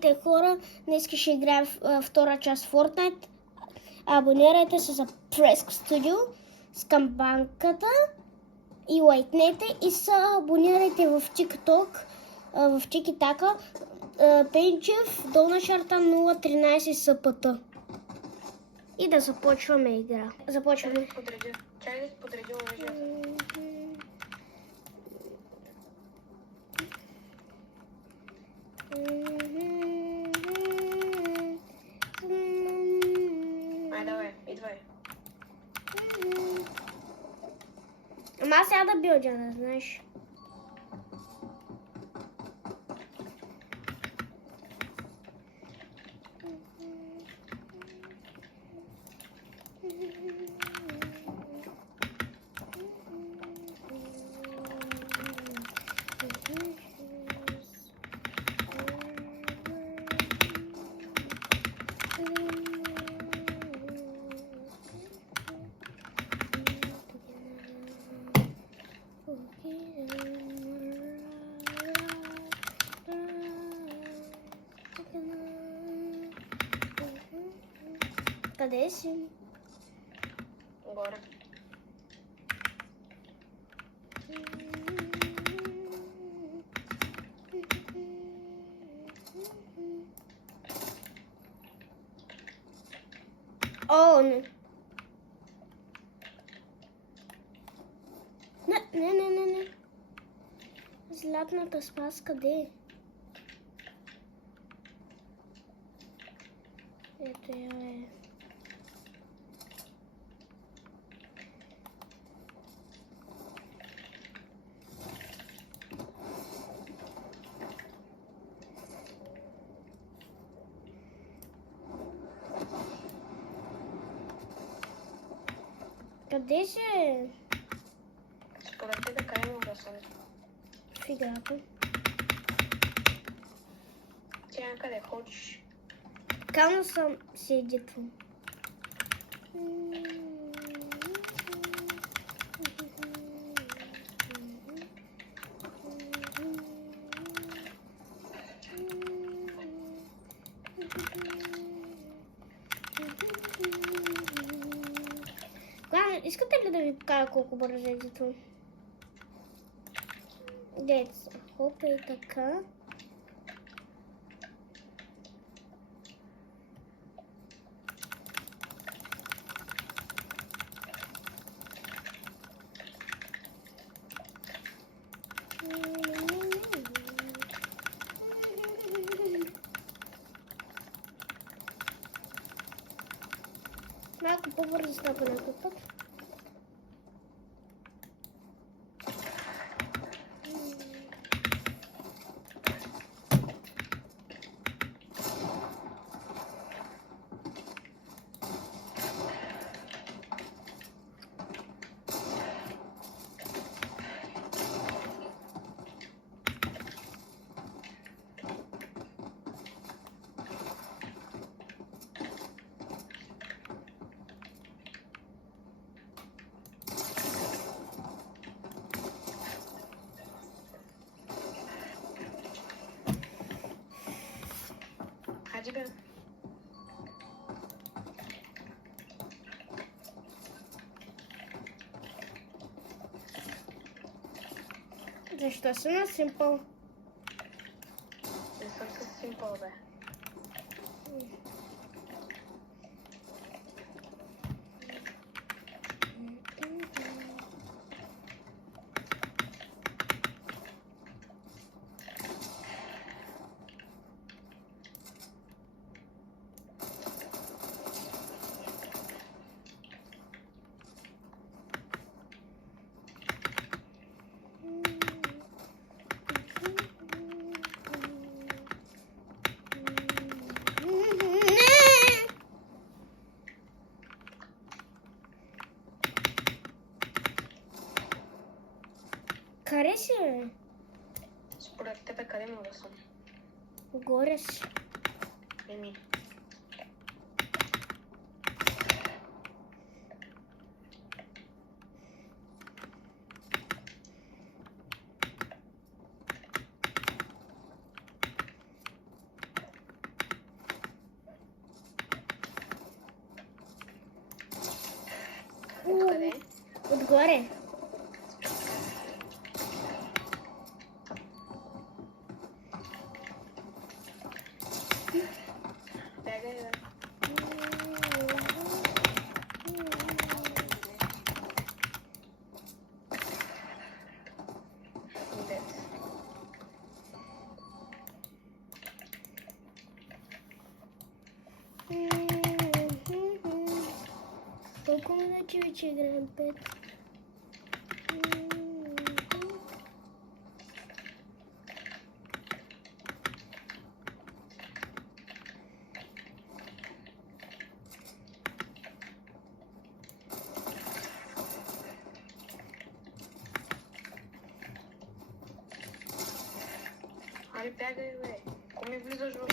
новите хора, днес ще играем втора част Fortnite. Абонирайте се за Fresk Studio с камбанката и лайкнете и се абонирайте в TikTok, в TikTok Пенчев, долна черта 013 СПТ. И да започваме игра. Започваме. Чай да подреди оръжията. Ай, давай, идвай. Ама аз сега да билдя, не знаеш. Къде си? Горе. О, не. Не. Златната спас къде е? Ето я е. Къде си е? Според те да кажем да съм. В играта. Ти някъде ходиш. Кано съм си едитвам. Искате ли да ви покажа колко бързо едитвам? Деца, хопа и така. Малко по-бързо става някой път. Хайде бе. Защо си на Simple? Не съм с Simple, бе. Къде си, бе? Според тебе къде мога да съм? Горе си. Еми. Горе. Бягай, бе. Дет. Колко минути вече играем? 5. Али, бягай, бе. Ако ми влизаш в...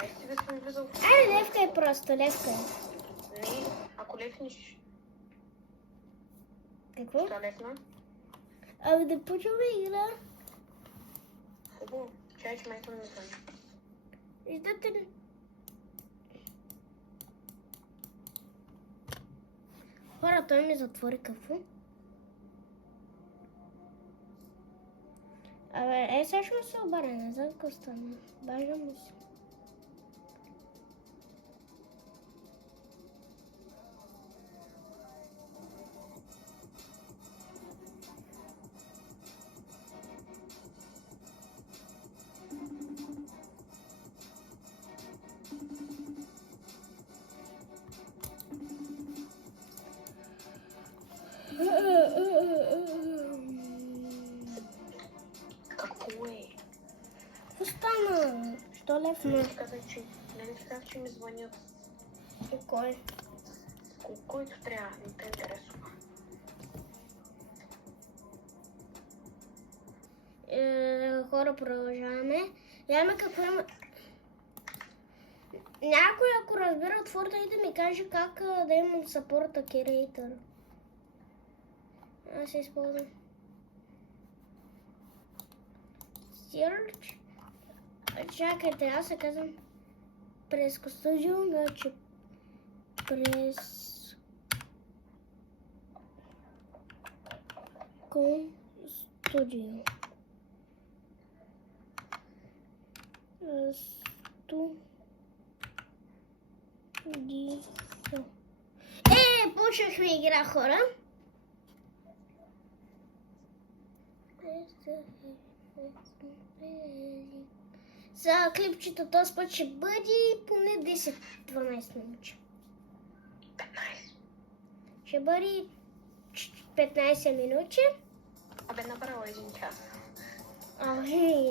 Ай, си бе съм влизал в... Айде, левка е просто, левка е. Не, ако лефниш... Какво? Що лефна? Абе да почваме игра. Хубаво. Чай, че май съм не съм. Виждате ли? Хора, той ми затвори какво? Абе, сега ще му се обърне назад, какво стана? Бажа му се. Какво е? Какво стана? Що лев Нали на... ти казах, че ми звънят. Кой? Който трябва, не те интересува. Хора, продължаваме. Няма какво има... Някой, ако разбира от Fortnite, да ми каже как да имам съпорта Creator. Аз се използвам. Search. Чакайте, аз се казвам Presco Studio, значи Presco Studio. Почнахме игра, хора. За клипчето този път ще бъде поне 10-12 минути. 15. Ще бъде 15 минути. Абе, направо 1 час. Ай.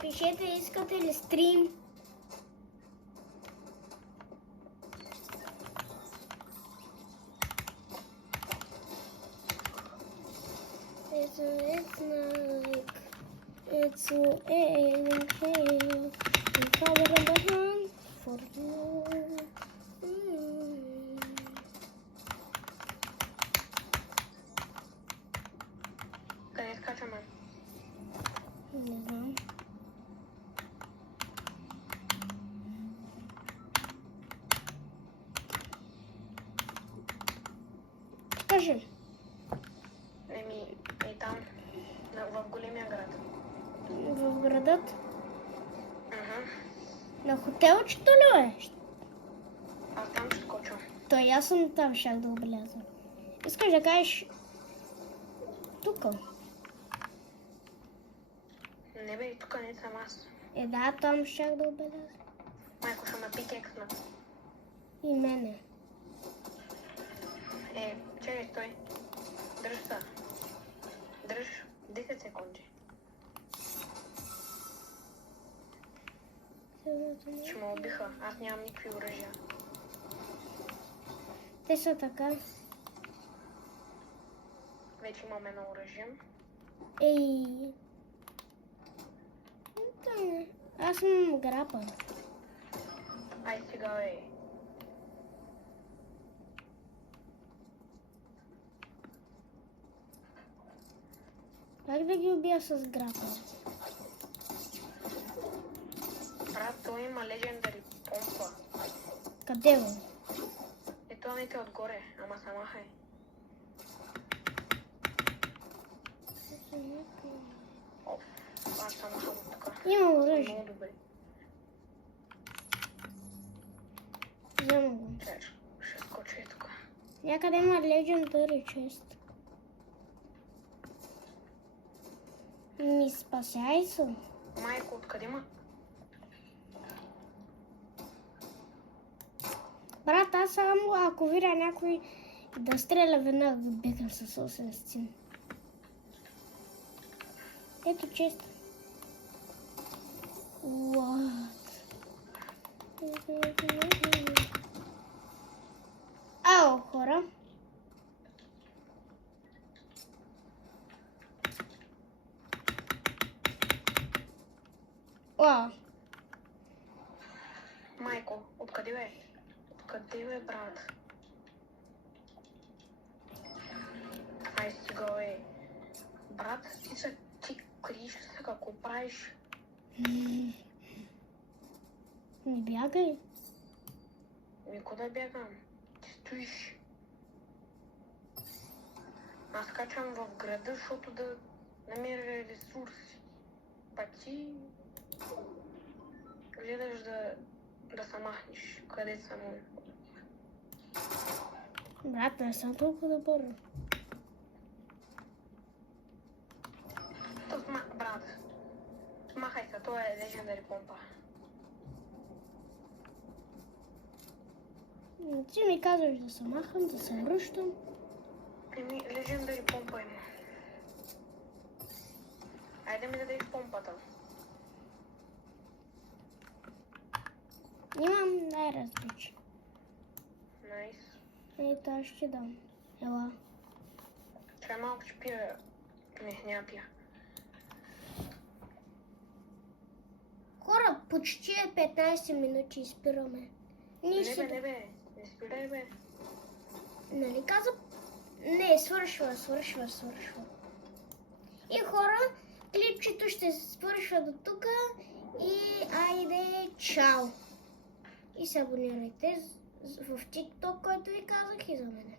Пишете, искате ли стрим? It's like it's anything covered on the hand for you. Къде скачаме? Не знам. Кажи. Там, в големия град. В градът? Ага. На хотелчето ли е? Аз там ще скоча. Той аз съм там, щях да отбелязвам. Искаш да кажеш тук? Не бе, тук не съм аз. Да, там щях да отбелязвам. Майко ще ме пикексна. И мене. Чакай, стой. Дръж се. Дръж 10 секунди. Че ме убиха. Аз нямам никакви оръжия. Те са така. Вече имам едно оръжие. Ей. Аз съм грапа. Ай, сега бе. Как да ги убия с грапа? Брат, той има легендари. Помпа. Къде го? Ето амите отгоре, ама се махай. Оф, аз съм махал от тук. Имам Съм оръжие. много добре. Взема го. Чакай, ще скоча и тук. Някъде има Legendary Chest. Ми спасяй се. Майко, откъде има? Брат, аз само ако видя някой да стреля, веднага го бегам със собствен стин. Ето чест. What? Ау, хора. Вау. Майко, откъде бе? Откъде бе, брат? Ай сега, бе. Брат, ти криеш се, какво правиш? Не бягай. Никой да бягам. Ти стоиш. Аз качвам в града, защото да намеря ресурси. Па ти гледаш да се махнеш. Къде съм? Брат, не съм толкова добър. Брат, махай се, това е легендари помпа. Ти ми казваш да се махам, да се връщам. Еми, легендари помпа има. Айде ми дадеш помпата. Имам най-различни. Найс. Ето, аз ще дам. Ела. Чай малко ще пия. Не, няма пия. Хора, почти е 15 минути и спираме. Ние Не ще... бе, не бе. Не спирай бе. Нали каза? Не, свършва. И хора, клипчето ще свършва до тук и айде, чао! И се абонирайте в TikTok, който ви казах и за мене.